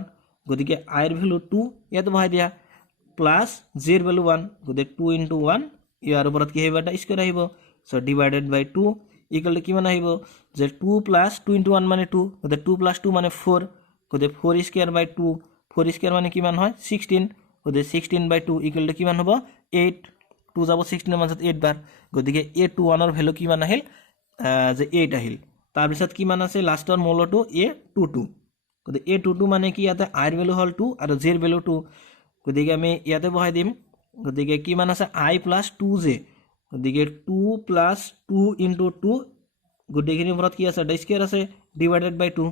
গতিকে I এর ভ্যালু 2 ইয়াতে বহাই দিয়া প্লাস j এর ভ্যালু 1 গতিকে 2 ইনটু 1 ইয়াৰ ওপৰত কি হ'ব এটা স্কয়াৰ আহিব so divided by 2 equal to কিমান আহিব যে 2 প্লাস 2 ইনটু 1 মানে 2 গতিকে 2 প্লাস 2 মানে 4 গতিকে 4 স্কয়ার বাই 2 4 স্কয়ার মানে কিমান হয় 16 গতিকে 16 বাই 2 ইকুয়াল টু কিমান হ'ব 8 2 যাব 16 এর মাজত 8 বার গতিকে a21 ৰ ভ্যালু কিমান আহিল যে 8 আহিল তাৰপিছত কিমান আছে লাষ্টৰ মৌলটো a22 গতিকে a22 মানে কি ইয়াতে I এৰ ভ্যালু হল 2 আৰু j এর ভ্যালু 2 গতিকে আমি ইয়াতে বহাই দিম গতিকে কিমান আছে I প্লাস 2j গতিকে 2 প্লাস 2 ইনটু 2 গতিকেখিনি ওপৰত কি আছে স্কয়াৰ আছে ডিভাইডেড বাই 2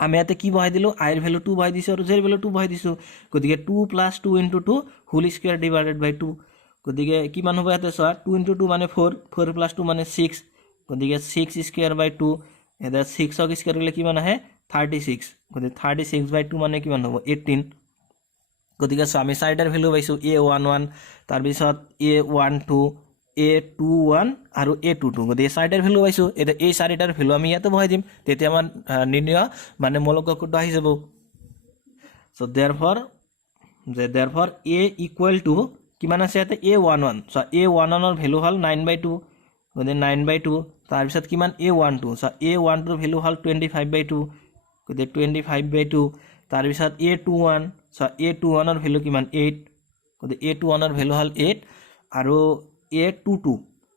আমি ইয়াতে কি বহাই দিলো I এর ভ্যালু 2 বহাই দিছো আৰু j এর ভ্যালু 2 বহাই দিছো গতিকে 2 plus 2 into 2 whole square divided by 2 গতিকে কিমান হ'ব ইয়াতে চোৱা 2 ইনটু 2 মানে 4 4 প্লাস 2 মানে 6 গতিকে 6 স্কয়ার বাই 2 এটা 6 ক স্কয়ার কৰিলে কিমান আহে 36 গতিকে 36 বাই 2 মানে কিমান হ'ব 18 গতিকে আমি চাৰিটাৰ ভ্যালু পাইছো a11 তাৰপিছত a12 a21 আৰু a22 গতিকে চাৰিটাৰ ভ্যালু পাইছো এটা এই চাৰিটাৰ ভ্যালু আমি ইয়াতে বহাই দিম তেতিয়া আমাৰ নিৰ্ণয় মানে মৌলিক অক্ষৰটো আহি যাব so therefore a equal to কিমান আছে ইয়াতে a11 সো a11 ৰ ভ্যালু হল 9/2 গতিকে 9/2 তাৰপিছত কিমান a12 সো a12 ৰ ভ্যালু হল 25/2 গতিকে 25/2 তাৰপিছত a21 সো a21 ৰ ভ্যালু কিমান 8 গতিকে a21 ৰ ভ্যালু হল 8 আৰু a22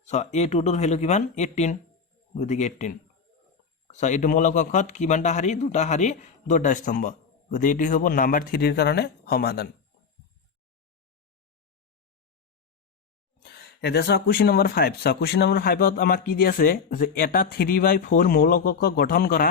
সো a22 ৰ ভ্যালু কিমান 18 গতিকে 18 সো এটো মৌলিক অক্ষৰ কিমানটা শাৰী দুটা শাৰী দুটা স্তম্ভ গতিকে এটি হ'ব নাম্বাৰ 3 ৰ কাৰণে সমাধান এটা so question number 5 so question number 5 ত আমাক কি দি আছে যে এটা 3/4 মৌলিক অক্ষৰ গঠন কৰা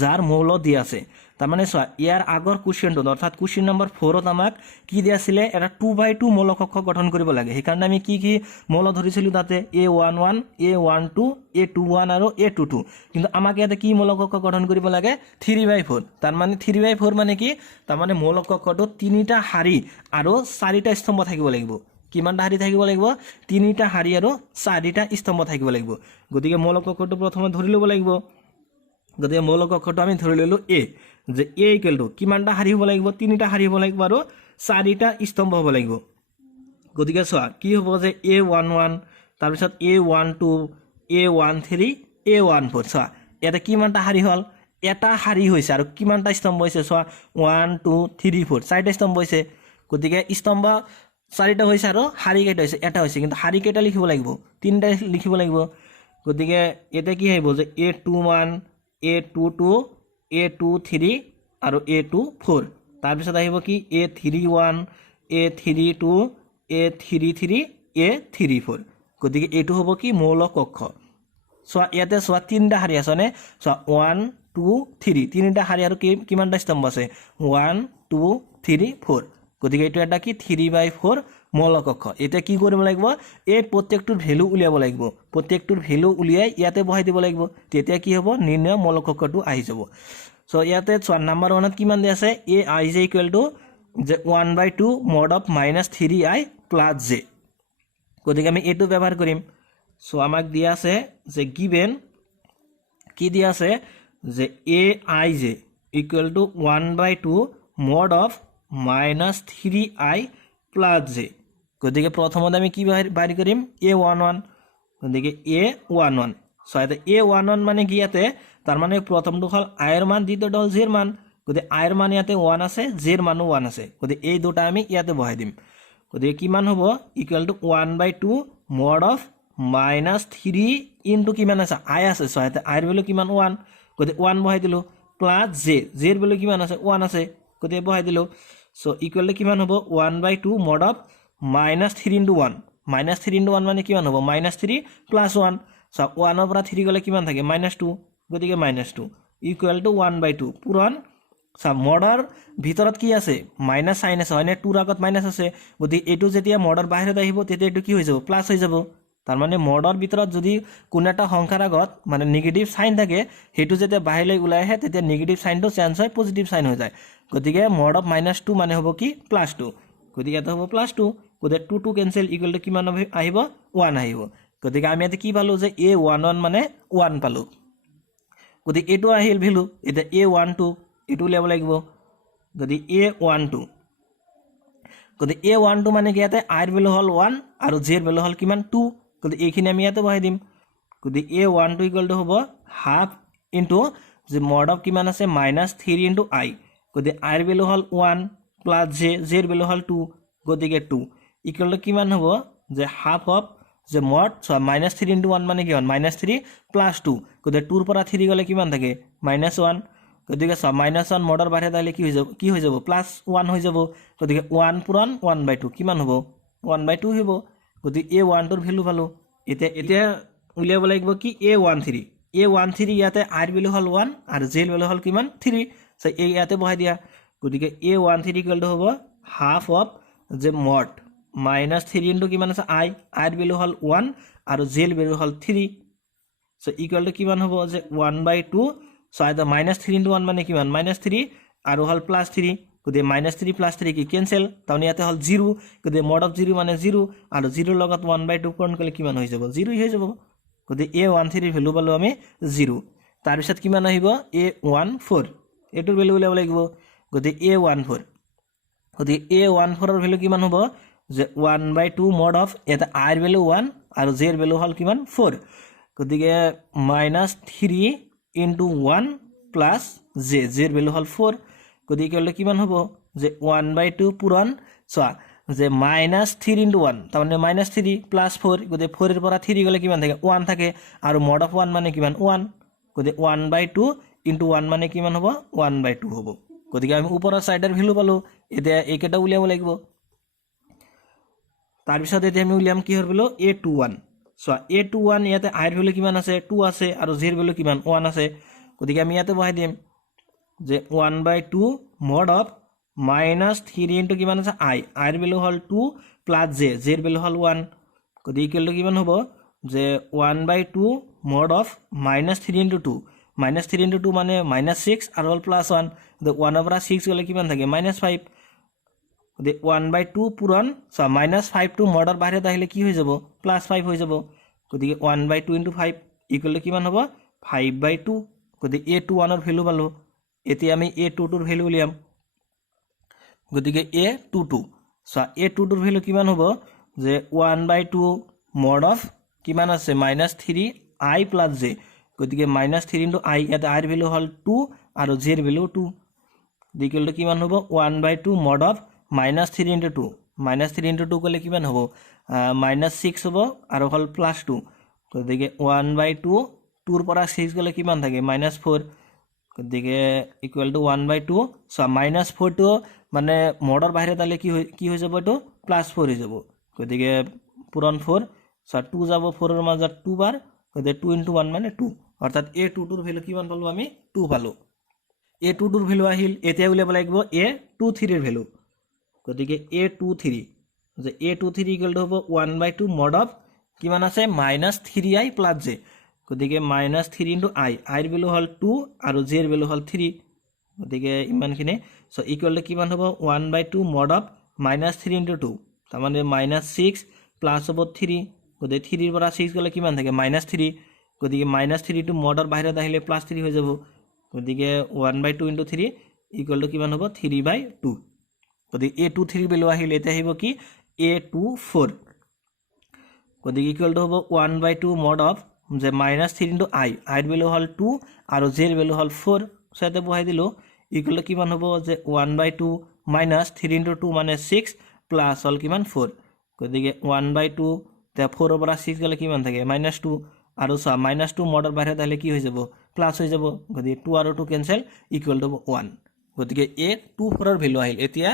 যাৰ মৌল দি আছে তাৰমানে সো ইয়াৰ আগৰ কোশ্চেনটো অৰ্থাৎ কোশ্চেন নম্বৰ 4 ত আমাক কি দি আছিল এটা 2/2 মৌলিক অক্ষৰ গঠন কৰিব লাগে সেইকাৰণে আমি কি মৌল ধৰিছিলো তাতে a11 a12 a21 আৰু a22 কিন্তু আমাক ইয়াতে কি মৌলিক অক্ষৰ গঠন কৰিব লাগে 3/4 তাৰমানে 3/4 মানে কি তাৰমানে মৌলিক অক্ষৰটো তিনিটা শাৰী আৰু চাৰিটা স্তম্ভ থাকিব লাগিব কিমানটা শাৰী থাকিব লাগিব তিনিটা শাৰী আৰু চাৰিটা স্তম্ভ থাকিব লাগিব গতিকে মৌলিক অক্ষৰটো প্ৰথমে ধৰি ল'ব লাগিব গতিকে মৌলিক অক্ষৰটো আমি ধৰি ললো a যে a ইকুয়াল টু কিমানটা শাৰী হ'ব লাগিব তিনিটা শাৰী হ'ব লাগিব আৰু চাৰিটা স্তম্ভ হ'ব লাগিব গতিকে চোৱা কি হ'ব যে a11 তাৰপিছত a12 a13 a14 চোৱা এটা কিমানটা শাৰী হল এটা শাৰী হৈছে আৰু কিমানটা স্তম্ভ হৈছে চোৱা 1 2 3 4 চাৰিটা স্তম্ভ হৈছে গতিকে স্তম্ভ চাৰিটা হৈছে আৰু শাৰী কেইটা হৈছে এটা হৈছে কিন্তু শাৰী কেইটা লিখিব লাগিব তিনটা লিখিব লাগিব গতিকে এটা কি আহিব যে a21 a22 A23 আৰু A24 তাৰপিছত আহিব কি A31 A32 A33 A34 গতিকে এইটো হ'ব কি মৌল কক্ষ চোৱা ইয়াতে চোৱা তিনিটা শাৰী আছে নে চোৱা 1 2 3 তিনিটা শাৰী আৰু কিমানটা স্তম্ভ আছে 1 2 3 4 গতিকে এইটো এটা কি 3/4 মৌল কক্ষ এটা কি কৰিব লাগিব এই প্ৰত্যেকটোৰ ভ্যালু উলিয়াব লাগিব প্ৰত্যেকটোৰ ভ্যালু উলিয়াই ইয়াতে বহাই দিব লাগিব তেতিয়া কি হ'ব নিৰ্ণয় মৌল কক্ষটো আহি যাব সো ইয়াতে চোৱা নাম্বাৰ 1 ত কিমান দি আছে a I j যে 1/2 mod of -3i + j গতিকে আমি এটো ব্যবহার কৰিম সো আমাক দিয়া আছে যে গিভেন কি দিয়া আছে যে a I j = 1/2 mod of -3i + j গতিকে প্ৰথমতে আমি কি বাহিৰ কৰিম a11 গতিকে a11 সো এটা a11 মানে কি ইয়াতে তাৰ মানে প্ৰথমটো হল i এর মান দ্বিতীয়টো হল j এর মান গতিকে i এর মান ইয়াতে 1 আছে j এর মানও 1 আছে গতিকে এই দুটা আমি ইয়াতে বহাই দিম গতিকে কিমান হ'ব = 1/2 mod of -3 ইনটু কিমান আছে i আছে সো ইয়াতে i এর ভ্যালু কিমান 1 গতিকে 1 বহাই দিলো প্লাস j এর ভ্যালু কিমান আছে 1 আছে গতিকে বহাই দিলো সো ইকুয়াল কিমান হ'ব 1/2 mod of -3 ইনটু 1 -3 ইনটু 1 মানে কিমান হ'ব -3 প্লাস 1 সো 1 ৰ পৰা 3 গলে কিমান থাকে -2 গতিকে -2 ইকুয়াল টু 1/2 পূৰণ সা মডৰ ভিতৰত কি আছে মাইনাস সাইন আছে হয়নে 2 ৰ আগত মাইনাস আছে গতিকে এটো যেতিয়া মডৰ বাহিৰত আহিব তেতিয়া এটো কি হৈ যাব প্লাস হৈ যাব তাৰ মানে মডৰ ভিতৰত যদি কোন এটা সংখ্যাৰ আগত মানে নেগেটিভ সাইন থাকে হেতু যেতিয়া বাহিৰলৈ ওলাই আহে তেতিয়া নেগেটিভ সাইনটো চেঞ্জ হয় পজিটিভ সাইন হৈ যায় গতিকে মড অফ -2 মানে হ'ব কি +2 গতিকে এটা হ'ব +2 গতিকে 2 2 কেনসেল ইকুয়াল টু কিমান আহিব 1 আহিব গতিকে আমি এতে কি পালো যে a11 মানে 1 পালো গতিকে এটো আহিল ভ্যালু এটা a12 এটো উলিয়াব লাগিব যদি a12 গতিকে a12 মানে কি ইয়াতে i এর ভ্যালু হল 1 আৰু j এর ভ্যালু হল কিমান 2 গতিকে এইখিনি আমি ইয়াতে বহাই দিম গতিকে a12 ইকুয়াল টু হ'ব হাফ ইনটু যে মড অফ কিমান আছে -3 ইনটু i গতিকে i এর ভ্যালু হল 1 প্লাস j এর ভ্যালু হল 2 গতিকে 2 ইকুয়াল টু কিমান হ'ব যে হাফ অফ যে মড -3 ইনটু 1 মানে কি হল -3 প্লাস 2 গতিকে 2 ৰ পৰা 3 গলে কিমান থাকে -1 গতিকে -1 মডৰ বাহিৰত আহিলে কি হৈ যাব +1 হৈ যাব গতিকে 1 পূৰণ 1/2 কিমান হ'ব 1/2 হ'ব গতিকে a1 ৰ ভ্যালু পালো এতিয়া উলিয়াব লাগিব কি a13 ইয়াতে i এৰ ভ্যালু হল 1 আৰু j এর ভ্যালু হল কিমান 3 সো এই ইয়াতে বহাই দিয়া গতিকে a13 ইকুয়াল টু হ'ব হাফ অফ যে মড -3 ইনটু কিমান আছে i এর ভ্যালু হল 1 আৰু j এর value hall 3 so equal to কিমান হ'ব যে 1/2 সো এটা -3 ইনটু 1 মানে কিমান -3 আৰু হল +3 গতিকে -3 +3 কি ক্যান্সেল তাহলে ইয়াতে হল 0 গতিকে মড অফ 0 মানে 0 আৰু 0 লগত 1/2 পূৰণ কৰিলে কিমান হৈ যাব 0 হৈ যাব গতিকে a13 এৰ ভ্যালু পালো আমি 0 তাৰ পিছত কিমান আহিব a14 এটোৰ ভ্যালু উলিয়াব লাগিব গতিকে a14 গতিকে a14 এর ভ্যালু কিমান হ'ব যে 1/2 মড অফ এটা i এর ভ্যালু 1 আৰু j এর ভ্যালু হল কিমান 4 গতিকে -3 ইনটু 1 প্লাস j এর ভ্যালু হল 4 গতিকে হলে কিমান হ'ব যে 1/2 পূৰণ চোৱা যে -3 ইনটু 1 তাৰ মানে -3 প্লাস 4 গতিকে 4 এৰ পৰা 3 গলে কিমান থাকে 1 থাকে আৰু মড অফ 1 মানে কিমান 1 গতিকে 1/2 ইনটু 1 মানে কিমান হ'ব 1/2 হ'ব গতিকে আমি ওপৰৰ সাইডৰ ভ্যালু পালো এতিয়া এইকেটা উলিয়াব লাগিব তাৰ পিছত এতিয়া আমি উলিয়াম কি হল a21 সো a21 ইয়াতে i এর ভ্যালু কিমান আছে 2 আছে আৰু j এর ভ্যালু কিমান 1 আছে গতিকে আমি ইয়াতে বহাই দিম যে 1/2 mod of -3 ইনটু কিমান আছে i এর ভ্যালু হল 2 প্লাস j এর ভ্যালু হল 1 গতিকে ইকুয়াল টু কিমান হ'ব যে 1/2 mod of -3 ইনটু 2 -3 ইনটু 2 মানে -6 আৰু হল +1 তো 1 ৰ পৰা 6 গলে কিমান থাকে -5 গতিকে 1/2 পূৰণ -5 টু মডৰ বাহিৰত আহিলে কি হৈ যাব +5 হৈ যাব গতিকে 1/2 ইনটু 5 ইকুয়াল টু কিমান হ'ব 5/2 গতিকে a21 এর ভ্যালু পালো এতিয়া আমি a22 এর ভ্যালু উলিয়াম গতিকে a22 সো a22 এর ভ্যালু কিমান হ'ব যে 1/2 মড অফ কিমান আছে -3i + j গতিকে -3 ইনটু i ইয়াতে i এর ভ্যালু হল 2 আৰু j এর ভ্যালু 2 ইকুয়াল টু কিমান হ'ব 1/2 মড অফ -3 ইনটু 2 -3 ইনটু 2 করলে কিমান হ'ব -6 হ'ব আৰু হল +2 গতিকে 1/2 2 ৰ পৰা 6 গলে কিমান থাকে -4 গতিকে ইকুৱেল টু 1/2 চ' -4টো মানে মডৰ বাহিৰত আহিলে কি হৈ যাব এইটো +4 হৈ যাব গতিকে পূৰণ 4 চ' 2 যাব 4ৰ মাজত 2 বাৰ গতিকে 2 × 1 মানে 2 অৰ্থাৎ A22ৰ ভেলু কিমান পালো আমি 2 পালো A22ৰ ভেলু আহিল এতিয়া উলিয়াব লাগিব A23ৰ ভেলু গতিকে A23 যে A23 ইকুৱেল টু হ'ব 1/2 মড অফ কিমান আছে -3i + j গতিকে -3 × i ৰ ভেলু হ'ল 2 আৰু j ৰ ভেলু হ'ল 3 গতিকে ইমানখিনি চ' ইকুৱেল টু কিমান হ'ব 1/2 মড অফ -3 × 2 তাৰমানে -6 প্লাছ হ'ব 3 গতিকে 3 ৰ পৰা 6 গ'লে কিমান থাকে -3 গতিকে -3 টো মডৰ বাহিৰত আহিলে +3 হৈ যাব গতিকে 1/2 × 3 ইকুৱেল টু কিমান হ'ব 3/2 গতিকে A23 ভেলু আহিল এতিয়া আহিব কি A24 গতিকে ইকুৱেল টু হ'ব 1/2 মড অফ যে -3 × i ৰ ভেলু হ'ল 2 আৰু j ৰ ভেলু হ'ল 4 সেতে বহাই দিলো ইকুৱেল টু কিমান হ'ব যে 1/2 -3 × 2 মানে 6 প্লাছ হ'ল কিমান 4 গতিকে 1/2 তে 4 ৰ পৰা 6 গ'লে কিমান থাকে -2 আৰু চা -2 মডৰ বাহিৰত আহিলে কি হৈ যাব প্লাছ হৈ যাব গতিকে 2 আৰু 2 কেনসেল ইকুৱেল টু 1 গতিকে A24 ৰ ভেলু আহিল এতিয়া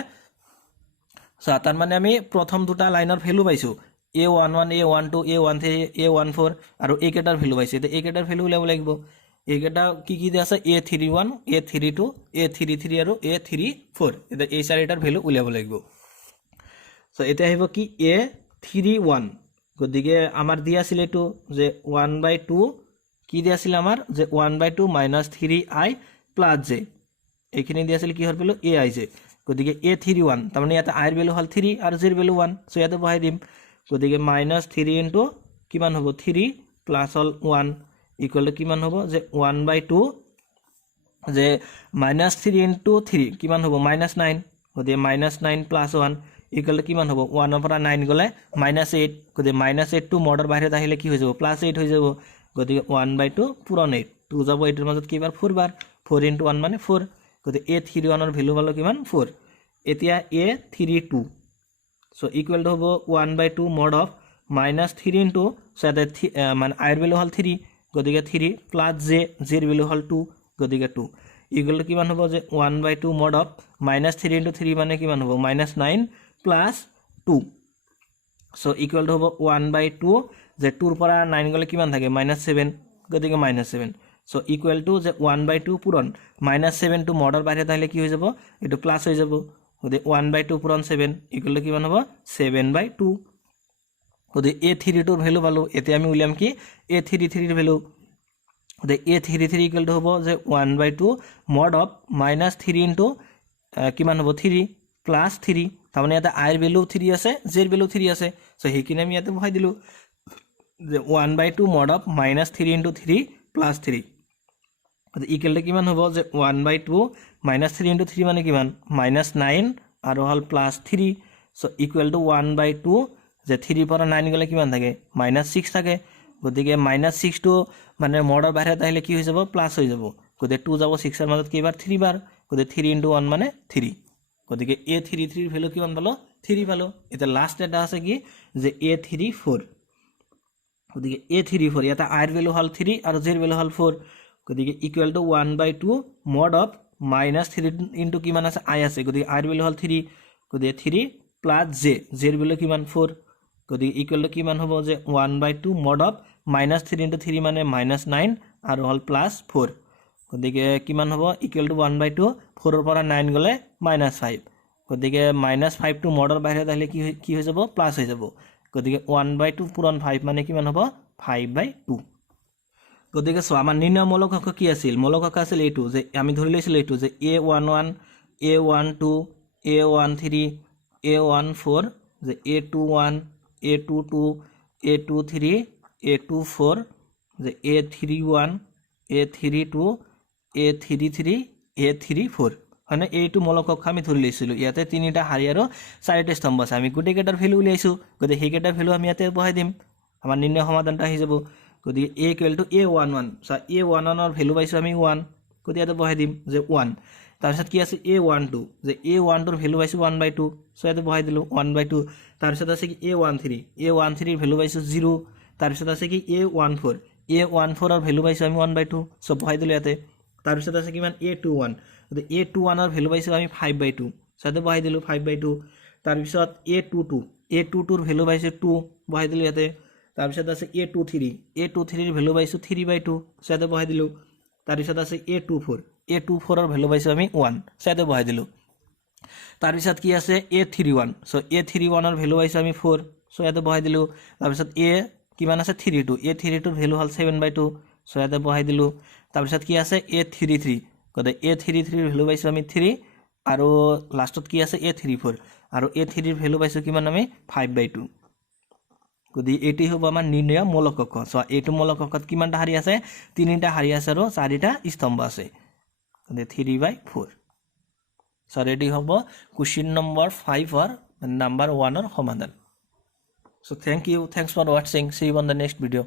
চা তাৰ মানে আমি প্ৰথম দুটা লাইনৰ ভেলু পাইছো A11 A12 A13 A14 আৰু এইকেটাৰ ভেলু পাইছে এতিয়া এইকেটাৰ ভেলু উলিয়াব লাগিব এইকেটা কি কি আছে A31 A32 A33 আৰু A34 এটা এই চাৰিটাৰ ভেলু উলিয়াব লাগিব সো এটা আহিব কি A31 গতিকে আমাৰ দিয়া আছিল এটো যে 1/2 কি দিয়া আছিল আমাৰ যে 1/2 -3i + j এইখিনি দিয়া আছিল কিহৰ ভেলু aij গতিকে A31 তাৰমানে ইয়াতে i ৰ ভেলু হ'ল 3 আৰু j ৰ ভেলু 1 সো ইয়াতে বহাই দিম গতিকে -3 * কিমান হ'ব 3 প্লাছ হ'ল 1 ইকুৱেল টু কিমান হ'ব যে 1/2 যে -3 * 3 কিমান হ'ব -9 গতিকে -9 + 1 ইকুৱেল টু কিমান হ'ব 1 ৰ পৰা 9 গ'লে -8 গতিকে -8 টো মডৰ বাহিৰত আহিলে কি হৈ যাব +8 হৈ যাব গতিকে 1/2 পূৰণ 8 2 যাব 8 ৰ মাজত কিবাৰ 4 বাৰ 4 × 1 মানে 4 গতিকে A31 ৰ ভেলু পালো কিমান 4 এতিয়া A32 সো ইকুৱেল টু হ'ব 1/2 মড অফ -3 * সাথে মানে i ৰ ভেলু হ'ল 3 গতিকে 3 প্লাস j ৰ ভেলু হ'ল 2 গতিকে 2 ইকুৱেল টু কিমান হ'ব যে 1/2 মড অফ -3 * 3 মানে কিমান হ'ব -9 প্লাস 2 সো ইকুৱেল টু হ'ব 1/2 যে 2 ৰ পৰা 9 গ'লে কিমান থাকে -7 গতিকে -7 সো ইকুৱেল টু যে 1/2 পূৰণ -7 টো মডৰ বাহিৰত আহিলে কি হৈ যাব এটো প্লাস হৈ যাব গতিকে 1/2 পূৰণ 7 ইকুৱেল টু কিমান হ'ব 7/2 গতিকে A32 ৰ ভেলু পালো এতিয়া আমি উলিয়াম কি A33 ৰ ভেলু গতিকে A33 ইকুৱেল টু হ'ব যে 1/2 মড অফ -3 * কিমান হ'ব 3 প্লাস 3 তাৰমানে এটা i ৰ ভেলু 3 আছে j ৰ ভেলু 3 আছে সো হেকিনে আমি ইয়াতে বহাই দিলো যে 1/2 মড অফ -3 * 3 প্লাস 3 গতিকে ইকুৱেল টু কিমান হ'ব যে 1/2 -3 * 3 মানে কিমান -9 আৰু হল +3 সো ইকুৱেল টু 1/2 যে 3 ৰ পৰা 9 গ'লে কিমান থাকে -6 থাকে গতিকে -6 টো মানে মডৰ বাহিৰত আহিলে কি হৈ যাব প্লাস হৈ যাব গতিকে 2 যাব 6 ৰ মাজত কেইবাৰ 3 বাৰ গতিকে 3 * 1 মানে 3 গতিকে A33 ৰ ভেলু কিমান পালো 3 পালো এটা লাস্ট এটা আছে কি যে A34 গতিকে A34 ইয়াতে i ৰ ভেলু হ'ল 3 আৰু j ৰ ভেলু হ'ল 4 গতিকে ইকুৱেল টু 1/2 মড অফ -3 * কিমান আছে i আছে গতিকে i ৰ ভেলু হ'ল 3 গতিকে 3 প্লাস j ৰ ভেলু কিমান 4 গতিকে ইকুৱেল টু কিমান হ'ব যে 1/2 মড অফ -3 * 3 মানে -9 আৰু হল +4 গতিকে কিমান হ'ব ইকুৱেল টু 1/2 4 ৰ পৰা 9 গ'লে -5 গতিকে -5 টো মডৰ বাহিৰত আহিলে কি হৈ যাব প্লাস হৈ যাব গতিকে 1/2 পূৰণ 5 মানে কিমান হ'ব 5/2 গতিকে সো আমাৰ নিৰ্ণয় মূলক অংক কি আছিল মূলক অংক আছিল এইটো যে আমি ধৰি লৈছিল এইটো যে A11 A12 A13 A14 যে A21 A22 A23 A24 যে A31 A32 A33 A34 মানে এইটো মূলক অংক আমি ধৰি লৈছিল ইয়াতে তিনিটা হাৰি আৰু চাৰিটা স্তম্ভ আছে আমি গোটেই কেটাৰ ভ্যালু উলিয়াইছো গতিকে সেই কেটাৰ ভ্যালু আমি ইয়াতে বহাই দিম আমাৰ নিৰ্ণয় সমাধানটা আহি যাব গতিকে A equal to A11 so A11 ৰ ভ্যালু পাইছো আমি 1 গতিকে ইয়াতে বহাই দিম যে 1 তাৰপিছত কি আছে A12 যে A12 ৰ ভ্যালু পাইছো 1/2 সো ইয়াতে বহাই দিলো 1/2 তাৰপিছত আছে কি A13 ৰ ভ্যালু পাইছো 0 তাৰপিছত আছে কি A14 ৰ ভ্যালু পাইছো আমি 1/2 সো বহাই দিলো ইয়াতে তাৰপিছত আছে কিমান a21 গতিকে a21 ৰ ভ্যালু পাইছো আমি 5/2 সাথে বহাই দিলো 5/2 তাৰপিছত a22 ৰ ভ্যালু পাইছো 2 বহাই দিলো ইয়াতে তাৰপিছত আছে a23 ৰ ভ্যালু পাইছো 3/2 সাথে বহাই দিলো তাৰপিছত আছে a24 ৰ ভ্যালু পাইছো আমি 1 সাথে বহাই দিলো তাৰপিছত কি আছে a31 সো a31 ৰ ভ্যালু পাইছো আমি 4 সো ইয়াতে বহাই দিলো তাৰপিছত a কিমান আছে 32 a32 ৰ ভ্যালু হল 7/2 সো ইয়াতে বহাই দিলো তাৰপিছত কি আছে a33 গতে a33 ৰ ভ্যালু পাইছো আমি 3 আৰু লাষ্টত কি আছে a34 আৰু a3 ৰ ভ্যালু পাইছো কিমান আমি 5/2 গতি এটি হ'ব আমাৰ নিৰ্ণয় মূলক কক্ষ সো এইটো মূলক কক্ষত কিমানটা হাৰি আছে তিনিটা হাৰি আছে আৰু চাৰিটা স্তম্ভ আছে গতি 3/4 সো ৰেডি হ'ব question number 5 or number 1 or সমাধান so thanks for watching see you on the next video